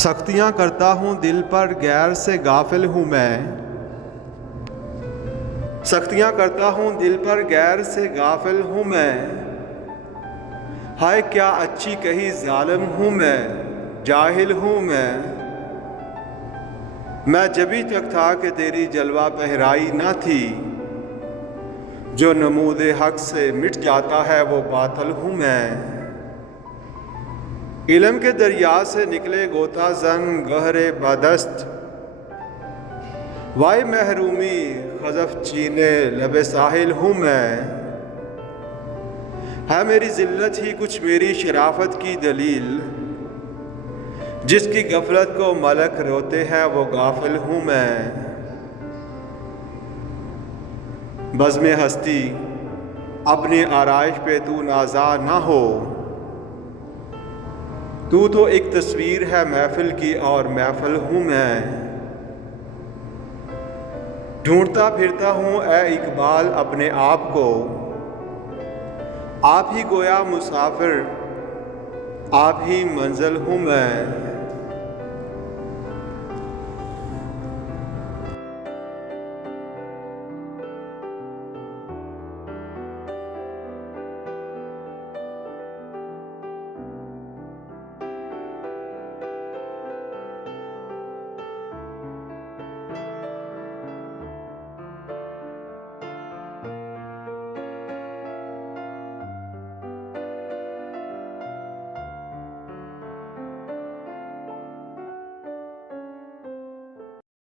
सख्तियाँ करता हूँ दिल पर गैर से गाफिल हूँ मैं। सख्तियाँ करता हूँ दिल पर गैर से गाफिल हूँ मैं। हाय क्या अच्छी कही जालिम हूँ मैं, जाहिल हूँ मैं जभी तक था कि तेरी जलवा पहराई ना थी। जो नमूदे हक से मिट जाता है वो बातिल हूँ मैं। इल्म के दरिया से निकले गोता जन गहरे बदस्त, वाई महरूमी खजफ चीने लबे साहिल हूँ मैं। है मेरी जिल्लत ही कुछ मेरी शराफत की दलील, जिसकी गफलत को मलक रोते हैं वो गाफिल हूँ मैं। बज़्म हस्ती अपनी आराइश पे तू नाज़ा ना हो। तू तो एक तस्वीर है महफिल की और महफिल हूँ मैं। ढूंढता फिरता हूँ ए इकबाल अपने आप को, आप ही गोया मुसाफिर आप ही मंजिल हूँ मैं।